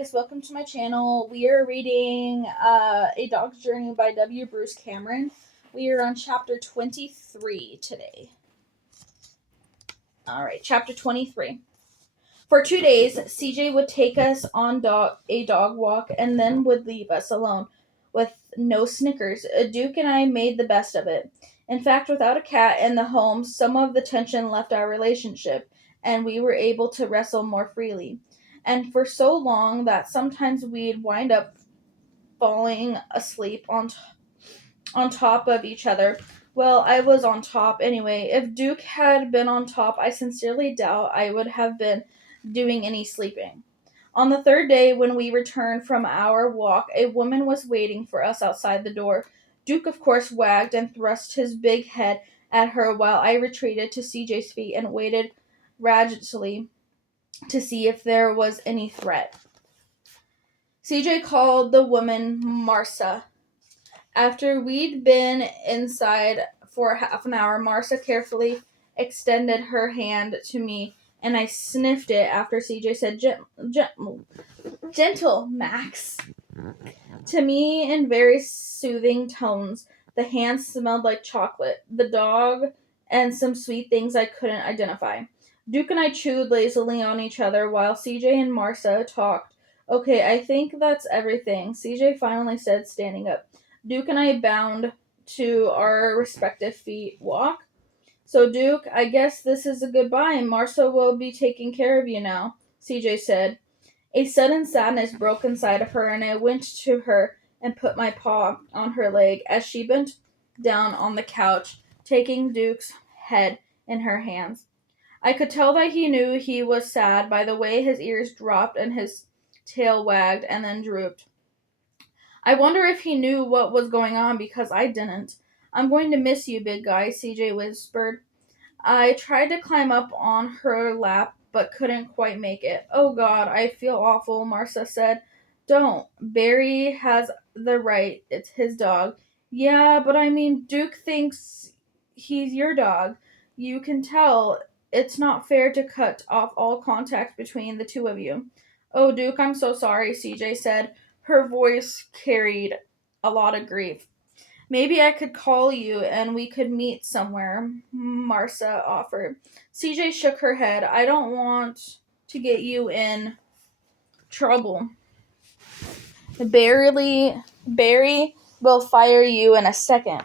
guys, welcome to my channel. We are reading A Dog's Journey by W. Bruce Cameron. We are on chapter 23 today. Alright, chapter 23. For 2 days, CJ would take us on a dog walk and then would leave us alone with no Snickers. Duke and I made the best of it. In fact, without a cat in the home, some of the tension left our relationship, and we were able to wrestle more freely. And for so long that sometimes we'd wind up falling asleep on top of each other. Well, I was on top anyway. If Duke had been on top, I sincerely doubt I would have been doing any sleeping. On the third day, when we returned from our walk, a woman was waiting for us outside the door. Duke, of course, wagged and thrust his big head at her while I retreated to CJ's feet and waited ragely to see if there was any threat. CJ called the woman Marsa. After we'd been inside for half an hour, Marsa carefully extended her hand to me, and I sniffed it after CJ said, Gentle, Max. To me, in very soothing tones. The hand smelled like chocolate, the dog, and some sweet things I couldn't identify. Duke and I chewed lazily on each other while CJ and Marsa talked. Okay, I think that's everything, CJ finally said, standing up. Duke and I bound to our respective feet. Walk? So, Duke, I guess this is a goodbye. Marsa will be taking care of you now, CJ said. A sudden sadness broke inside of her, and I went to her and put my paw on her leg as she bent down on the couch, taking Duke's head in her hands. I could tell that he knew he was sad by the way his ears dropped and his tail wagged and then drooped. I wonder if he knew what was going on because I didn't. I'm going to miss you, big guy, CJ whispered. I tried to climb up on her lap but couldn't quite make it. Oh God, I feel awful, Marsa said. Don't. Barry has the right. It's his dog. Yeah, but I mean, Duke thinks he's your dog. You can tell it's not fair to cut off all contact between the two of you. Oh, Duke, I'm so sorry, CJ said. Her voice carried a lot of grief. Maybe I could call you and we could meet somewhere, Marsa offered. CJ shook her head. I don't want to get you in trouble. Barry will fire you in a second.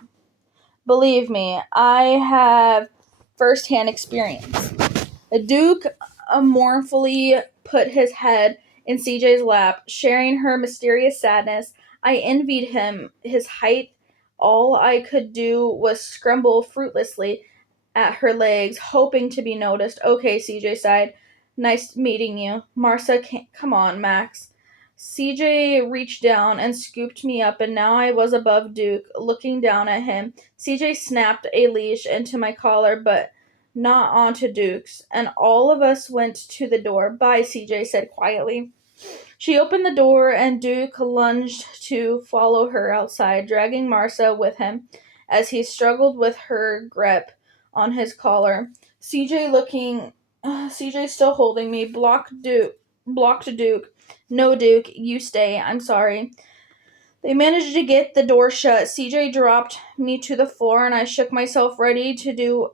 Believe me, I have first-hand experience. Duke mournfully put his head in CJ's lap, sharing her mysterious sadness. I envied him, his height. All I could do was scramble fruitlessly at her legs, hoping to be noticed. Okay, CJ sighed. Nice meeting you. Marsa, come on, Max. CJ reached down and scooped me up, and now I was above Duke, looking down at him. CJ snapped a leash into my collar, but not onto Duke's, and all of us went to the door. Bye, CJ said quietly. She opened the door, and Duke lunged to follow her outside, dragging Marsa with him as he struggled with her grip on his collar. CJ still holding me, blocked Duke. No, Duke, you stay. I'm sorry. They managed to get the door shut. CJ dropped me to the floor, and I shook myself ready to do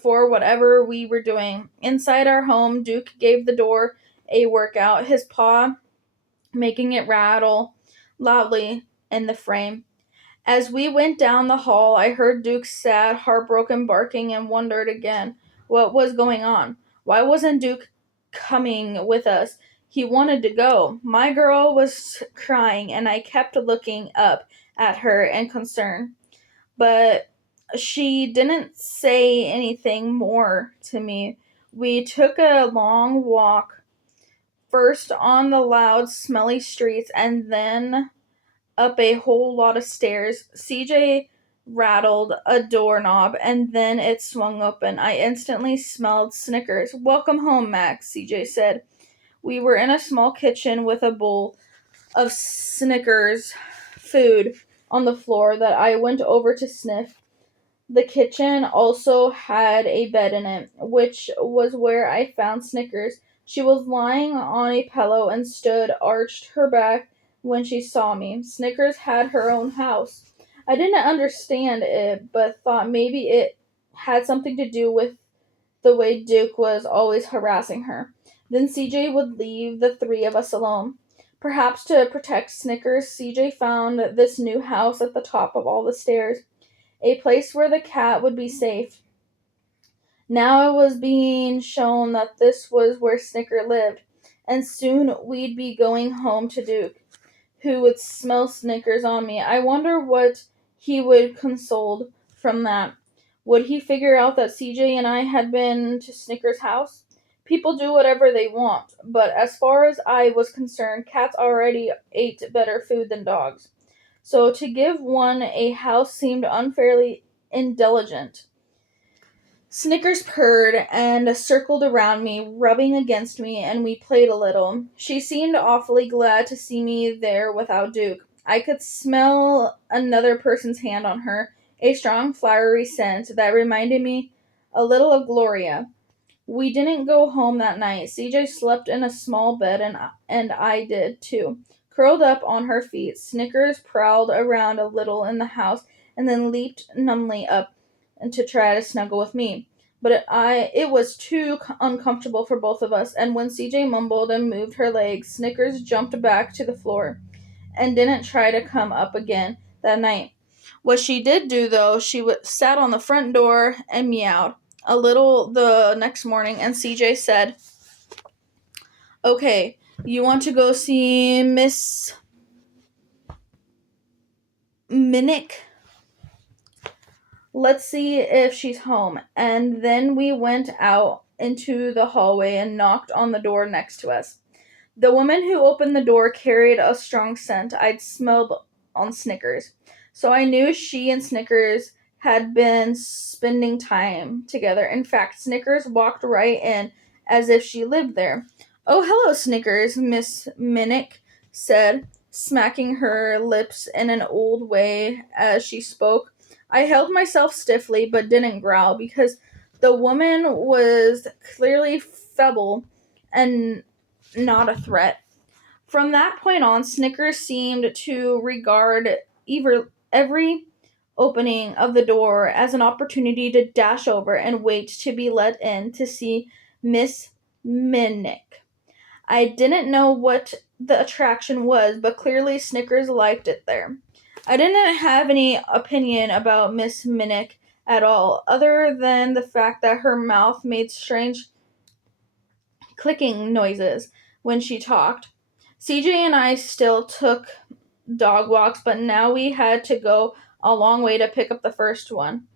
for whatever we were doing. Inside our home, Duke gave the door a workout, his paw making it rattle loudly in the frame. As we went down the hall, I heard Duke's sad, heartbroken barking and wondered again what was going on. Why wasn't Duke coming with us? He wanted to go. My girl was crying, and I kept looking up at her in concern. But she didn't say anything more to me. We took a long walk, first on the loud, smelly streets, and then up a whole lot of stairs. CJ rattled a doorknob, and then it swung open. I instantly smelled Snickers. Welcome home, Max, CJ said. We were in a small kitchen with a bowl of Snickers food on the floor that I went over to sniff. The kitchen also had a bed in it, which was where I found Snickers. She was lying on a pillow and stood arched her back when she saw me. Snickers had her own house. I didn't understand it, but thought maybe it had something to do with the way Duke was always harassing her. Then CJ would leave the three of us alone. Perhaps to protect Snickers, CJ found this new house at the top of all the stairs, a place where the cat would be safe. Now it was being shown that this was where Snicker lived, and soon we'd be going home to Duke, who would smell Snickers on me. I wonder what he would console from that. Would he figure out that CJ and I had been to Snickers' house? People do whatever they want, but as far as I was concerned, cats already ate better food than dogs. So to give one a house seemed unfairly indulgent. Snickers purred and circled around me, rubbing against me, and we played a little. She seemed awfully glad to see me there without Duke. I could smell another person's hand on her, a strong flowery scent that reminded me a little of Gloria. We didn't go home that night. CJ slept in a small bed and I did too. Curled up on her feet, Snickers prowled around a little in the house and then leaped numbly up and to try to snuggle with me. But it was too uncomfortable for both of us, and when CJ mumbled and moved her legs, Snickers jumped back to the floor and didn't try to come up again that night. What she did do, though, sat on the front door and meowed a little the next morning, and CJ said, "Okay, you want to go see Miss Minnick? Let's see if she's home." And then we went out into the hallway and knocked on the door next to us. The woman who opened the door carried a strong scent I'd smelled on Snickers, so I knew she and Snickers had been spending time together. In fact, Snickers walked right in as if she lived there. "Oh, hello, Snickers," Miss Minnick said, smacking her lips in an old way as she spoke. I held myself stiffly but didn't growl because the woman was clearly feeble and not a threat. From that point on, Snickers seemed to regard every opening of the door as an opportunity to dash over and wait to be let in to see Miss Minnick. I didn't know what the attraction was, but clearly Snickers liked it there. I didn't have any opinion about Miss Minnick at all, other than the fact that her mouth made strange clicking noises when she talked. CJ and I still took dog walks, but now we had to go a long way to pick up the first one,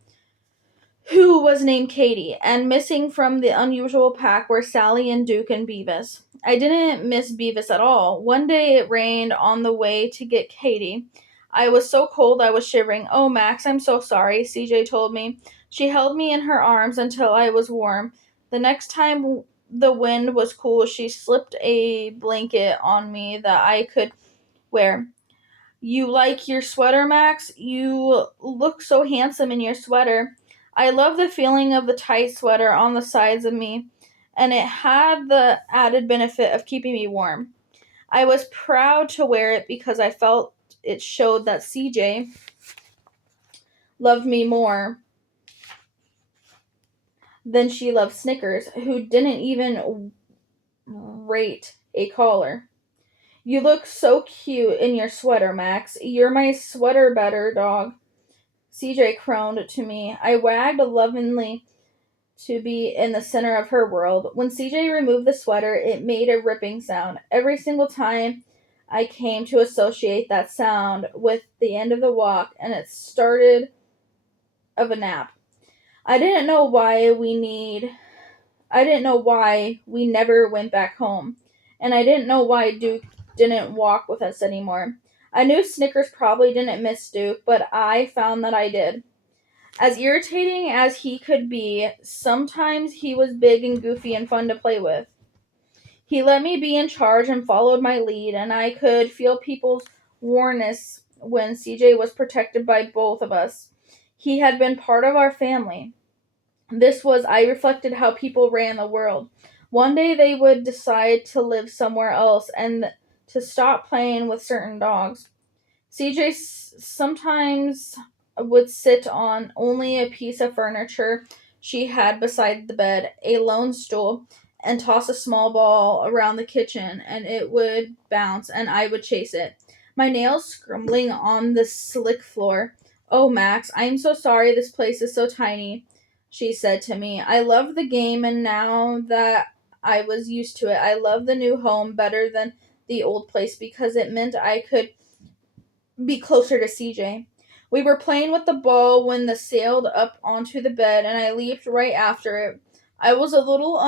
who was named Katie, and missing from the unusual pack were Sally and Duke and Beavis. I didn't miss Beavis at all. One day it rained on the way to get Katie. I was so cold I was shivering. "Oh, Max, I'm so sorry," CJ told me. She held me in her arms until I was warm. The next time the wind was cool, she slipped a blanket on me that I could wear. "You like your sweater, Max? You look so handsome in your sweater." I love the feeling of the tight sweater on the sides of me, and it had the added benefit of keeping me warm. I was proud to wear it because I felt it showed that CJ loved me more than she loved Snickers, who didn't even rate a collar. "You look so cute in your sweater, Max. You're my sweater better dog," CJ crooned to me. I wagged lovingly to be in the center of her world. When CJ removed the sweater, it made a ripping sound. Every single time I came to associate that sound with the end of the walk, and it started of a nap. I didn't know why we never went back home, and I didn't know why Duke didn't walk with us anymore. I knew Snickers probably didn't miss Duke, but I found that I did. As irritating as he could be, sometimes he was big and goofy and fun to play with. He let me be in charge and followed my lead, and I could feel people's warmness when CJ was protected by both of us. He had been part of our family. I reflected how people ran the world. One day they would decide to live somewhere else and to stop playing with certain dogs. CJ sometimes would sit on only a piece of furniture she had beside the bed, a lone stool, and toss a small ball around the kitchen, and it would bounce, and I would chase it. My nails scrambling on the slick floor. Oh, Max, I'm so sorry this place is so tiny, she said to me. I loved the game, and now that I was used to it, I love the new home better than the old place because it meant I could be closer to CJ. We were playing with the ball when the sailed up onto the bed and I leaped right after it. I was a little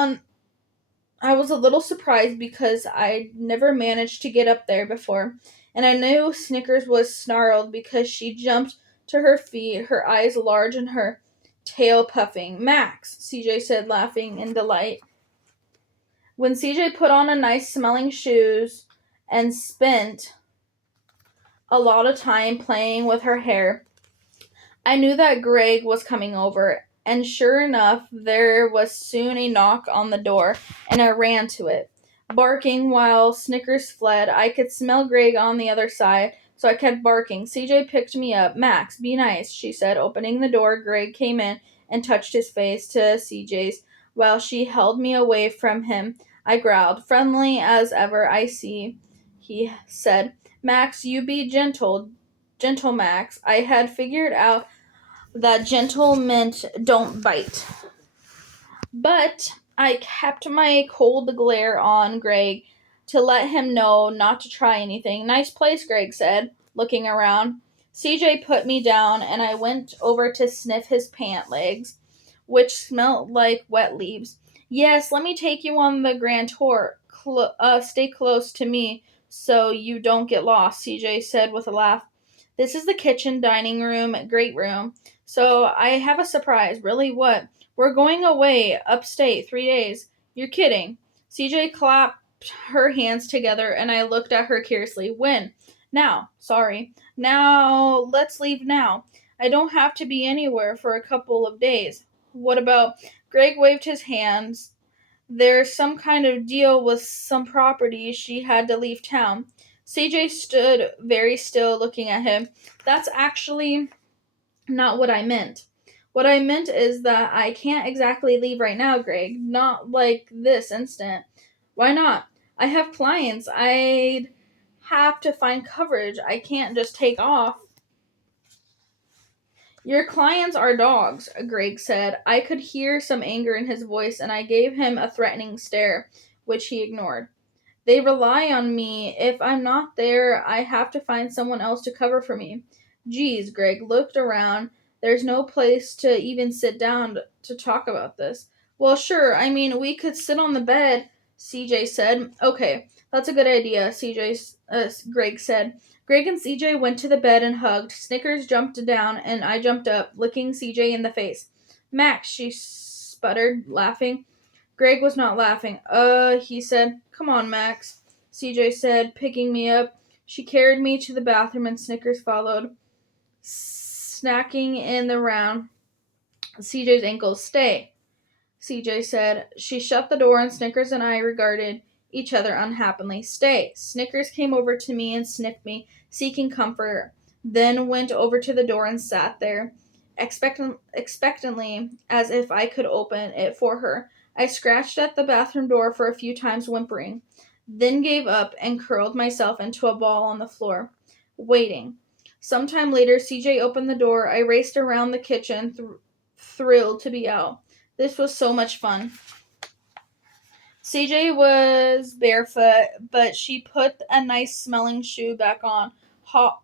I was a little surprised because I'd never managed to get up there before, and I knew Snickers was snarled because she jumped to her feet, her eyes large and her tail puffing. Max, CJ said, laughing in delight. When CJ put on a nice smelling shoes and spent a lot of time playing with her hair, I knew that Greg was coming over, and sure enough, there was soon a knock on the door, and I ran to it. Barking while Snickers fled, I could smell Greg on the other side, so I kept barking. CJ picked me up. Max, be nice, she said. Opening the door, Greg came in and touched his face to CJ's while she held me away from him. I growled. Friendly as ever, I see, he said. Max, you be gentle. Gentle Max. I had figured out that gentle meant don't bite. But I kept my cold glare on Greg to let him know not to try anything. Nice place, Greg said, looking around. CJ put me down and I went over to sniff his pant legs, which smelt like wet leaves. Yes, let me take you on the grand tour. Stay close to me so you don't get lost, CJ said with a laugh. This is the kitchen, dining room, great room. So I have a surprise. Really, what? We're going away upstate 3 days. You're kidding. CJ clapped her hands together and I looked at her curiously. When? Now. Sorry. Now, let's leave now. I don't have to be anywhere for a couple of days. What about? Greg waved his hands. There's some kind of deal with some property. She had to leave town. CJ stood very still looking at him. That's actually not what I meant. What I meant is that I can't exactly leave right now, Greg. Not like this instant. Why not? I have clients. I'd have to find coverage. I can't just take off. Your clients are dogs, Greg said. I could hear some anger in his voice, and I gave him a threatening stare, which he ignored. They rely on me. If I'm not there, I have to find someone else to cover for me. Geez, Greg looked around. There's no place to even sit down to talk about this. Well, sure. I mean, we could sit on the bed, CJ said. Okay, that's a good idea, Greg said. Greg and CJ went to the bed and hugged. Snickers jumped down, and I jumped up, licking CJ in the face. Max, she sputtered, laughing. Greg was not laughing. He said. Come on, Max, CJ said, picking me up. She carried me to the bathroom and Snickers followed, snacking in the round CJ's ankles. Stay, CJ said. She shut the door and Snickers and I regarded each other unhappily. Stay. Snickers came over to me and sniffed me, seeking comfort, then went over to the door and sat there, expectantly, as if I could open it for her. I scratched at the bathroom door for a few times, whimpering, then gave up and curled myself into a ball on the floor, waiting. Sometime later, CJ opened the door. I raced around the kitchen, thrilled to be out. This was so much fun. CJ was barefoot, but she put a nice smelling shoe back on. Oh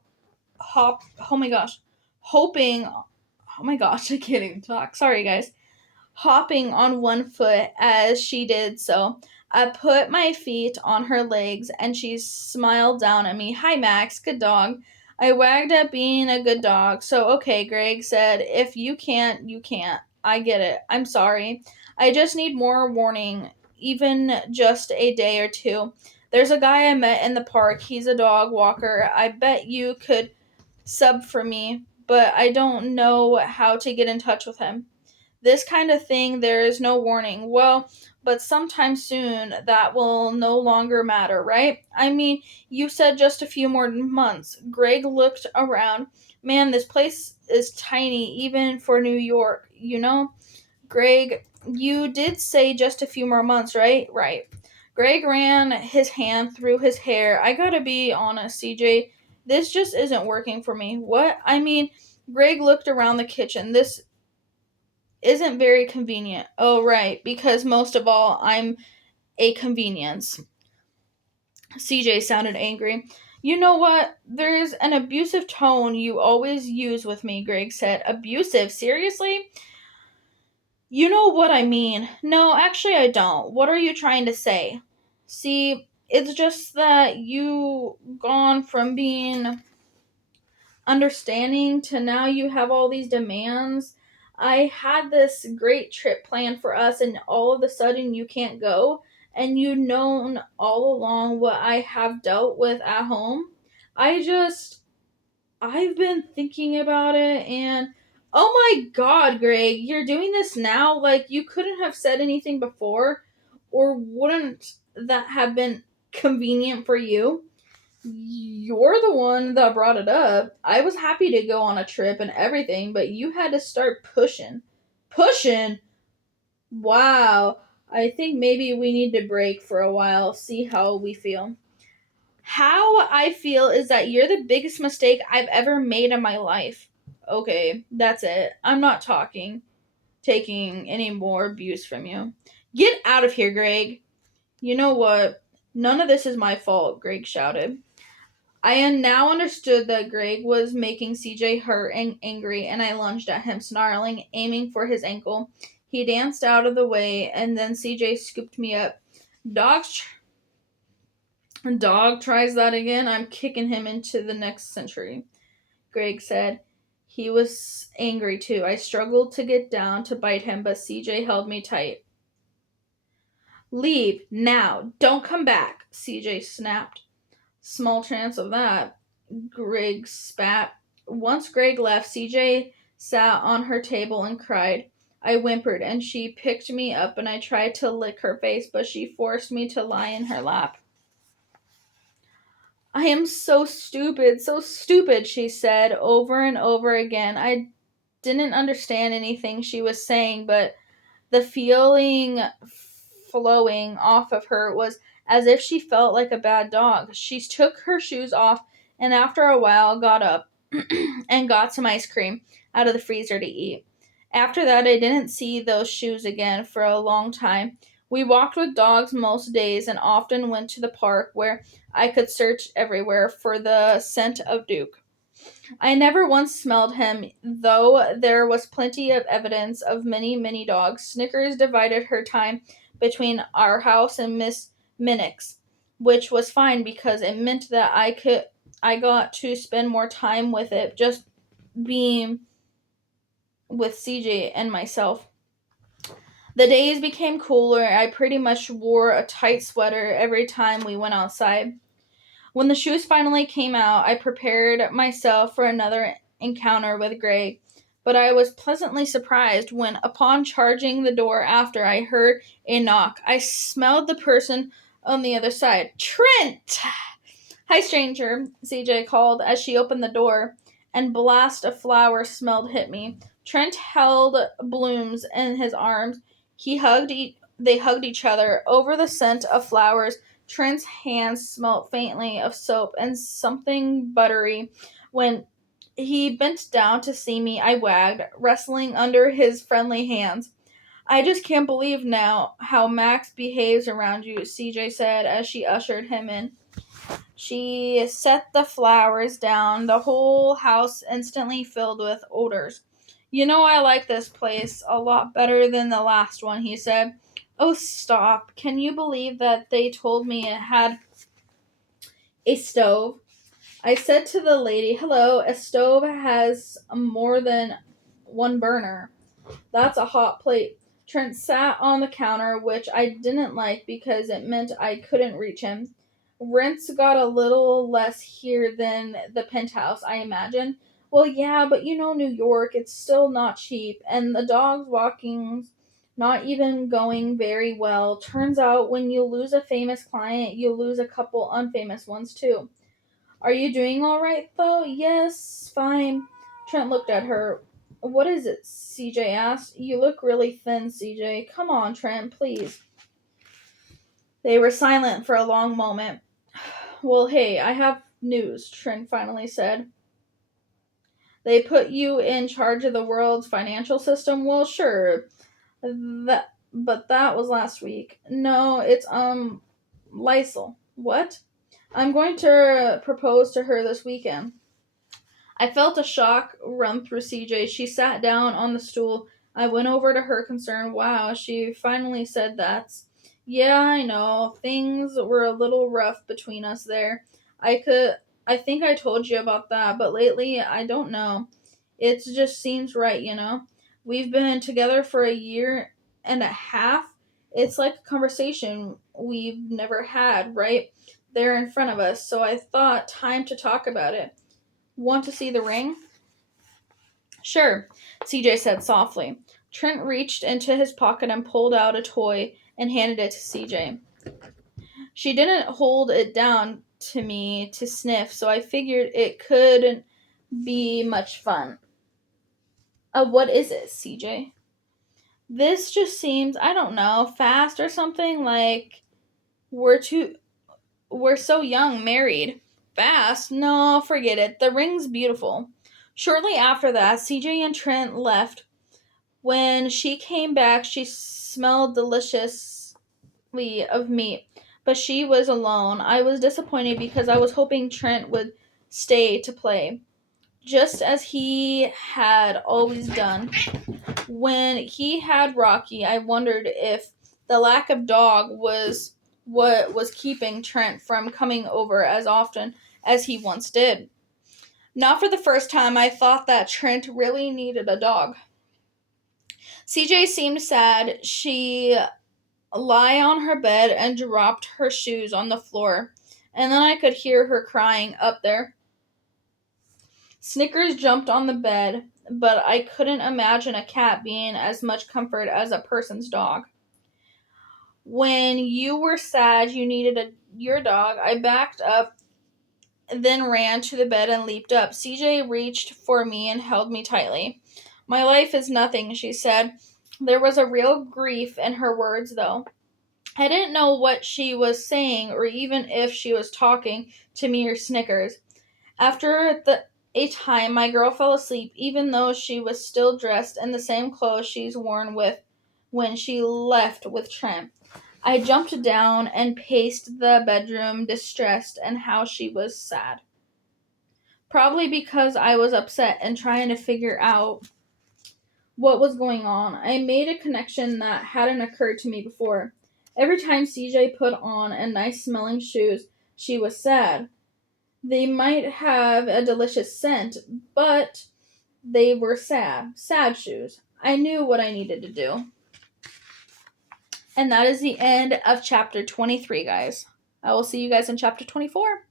my gosh. Hoping, oh my gosh, I can't even talk. Sorry, guys. Hopping on one foot as she did so. I put my feet on her legs and she smiled down at me. Hi, Max. Good dog. I wagged at being a good dog. So, okay, Greg said, if you can't, you can't. I get it. I'm sorry. I just need more warning, even just a day or two. There's a guy I met in the park. He's a dog walker. I bet you could sub for me, but I don't know how to get in touch with him. This kind of thing, there is no warning. Well, but sometime soon that will no longer matter, right? I mean, you said just a few more months. Greg looked around. Man, this place is tiny, even for New York, you know? Greg, you did say just a few more months, right? Right. Greg ran his hand through his hair. I gotta be honest, CJ. This just isn't working for me. What? I mean, Greg looked around the kitchen. This isn't very convenient. Oh, right. Because most of all, I'm a convenience. CJ sounded angry. You know what? There's an abusive tone you always use with me, Greg said. Abusive? Seriously? You know what I mean. No, actually, I don't. What are you trying to say? See, it's just that you gone from being understanding to now you have all these demands. I had this great trip planned for us, and all of a sudden you can't go, and you known all along what I have dealt with at home. I just I've been thinking about it and oh my god, Greg, you're doing this now? Like you couldn't have said anything before or wouldn't that have been convenient for you? You're the one that brought it up. I was happy to go on a trip and everything, but you had to start pushing. Pushing? Wow. I think maybe we need to break for a while, see how we feel. How I feel is that you're the biggest mistake I've ever made in my life. Okay, that's it. I'm not taking any more abuse from you. Get out of here, Greg. You know what? None of this is my fault, Greg shouted. I had now understood that Greg was making CJ hurt and angry, and I lunged at him, snarling, aiming for his ankle. He danced out of the way, and then CJ scooped me up. Dogs Dog tries that again, I'm kicking him into the next century, Greg said. He was angry too. I struggled to get down to bite him, but CJ held me tight. Leave, now. Don't come back, CJ snapped. Small chance of that, Greg spat. Once Greg left, CJ sat on her table and cried. I whimpered, and she picked me up, and I tried to lick her face, but she forced me to lie in her lap. I am so stupid, she said over and over again. I didn't understand anything she was saying, but the feeling flowing off of her was as if she felt like a bad dog. She took her shoes off and after a while got up and got some ice cream out of the freezer to eat. After that, I didn't see those shoes again for a long time. We walked with dogs most days and often went to the park where I could search everywhere for the scent of Duke. I never once smelled him, though there was plenty of evidence of many dogs. Snickers divided her time between our house and Miss Minnick's, which was fine because it meant that I got to spend more time with it, just being with CJ and myself. The days became cooler. I pretty much wore a tight sweater every time we went outside. When the shoes finally came out, I prepared myself for another encounter with Greg, but I was pleasantly surprised when, upon charging the door after I heard a knock, I smelled the person on the other side. Trent! Hi, stranger, CJ called as she opened the door, and blast of flower smelled hit me. Trent held blooms in his arms. They hugged each other over the scent of flowers. Trent's hands smelt faintly of soap and something buttery. When he bent down to see me, I wagged, wrestling under his friendly hands. I just can't believe now how Max behaves around you, CJ said as she ushered him in. She set the flowers down, the whole house instantly filled with odors. You know, I like this place a lot better than the last one, he said. Oh, stop. Can you believe that they told me it had a stove? I said to the lady, hello, a stove has more than one burner. That's a hot plate. Trent sat on the counter, which I didn't like because it meant I couldn't reach him. Rents got a little less here than the penthouse, I imagine. Well, yeah, but you know New York, it's still not cheap, and the dogs walking Not even going very well. Turns out when you lose a famous client, you lose a couple unfamous ones too. Are you doing all right, though? Yes, fine. Trent looked at her. What is it? CJ asked. You look really thin, CJ. Come on, Trent, please. They were silent for a long moment. Well, hey, I have news, Trent finally said. They put you in charge of the world's financial system? Well, sure. But that was last week. No, it's Lysel. What? I'm going to propose to her this weekend. I felt a shock run through CJ. She sat down on the stool. I went over to her concerned. Wow, she finally said that. Yeah, I know. Things were a little rough between us there. I think I told you about that, but lately I don't know. It just seems right, you know. We've been together for a year and a half. It's like a conversation we've never had right there in front of us. So I thought time to talk about it. Want to see the ring? Sure, CJ said softly. Trent reached into his pocket and pulled out a toy and handed it to CJ. She didn't hold it down to me to sniff, so I figured it couldn't be much fun. What is it, CJ? This just seems, I don't know, fast or something like we're too we're so young, married. Fast? No, forget it. The ring's beautiful. Shortly after that, CJ and Trent left. When she came back, she smelled deliciously of meat, but she was alone. I was disappointed because I was hoping Trent would stay to play, just as he had always done. When he had Rocky, I wondered if the lack of dog was what was keeping Trent from coming over as often as he once did. Not for the first time, I thought that Trent really needed a dog. CJ seemed sad. She lay on her bed and dropped her shoes on the floor, and then I could hear her crying up there. Snickers jumped on the bed, but I couldn't imagine a cat being as much comfort as a person's dog. When you were sad you needed your dog, I backed up, then ran to the bed and leaped up. CJ reached for me and held me tightly. My life is nothing, she said. There was a real grief in her words, though. I didn't know what she was saying or even if she was talking to me or Snickers. After a time, my girl fell asleep, even though she was still dressed in the same clothes she's worn with when she left with Trent. I jumped down and paced the bedroom, distressed and how she was sad. Probably because I was upset and trying to figure out what was going on. I made a connection that hadn't occurred to me before. Every time CJ put on a nice smelling shoes, she was sad. They might have a delicious scent, but they were sad. Sad shoes. I knew what I needed to do. And that is the end of chapter 23, guys. I will see you guys in chapter 24.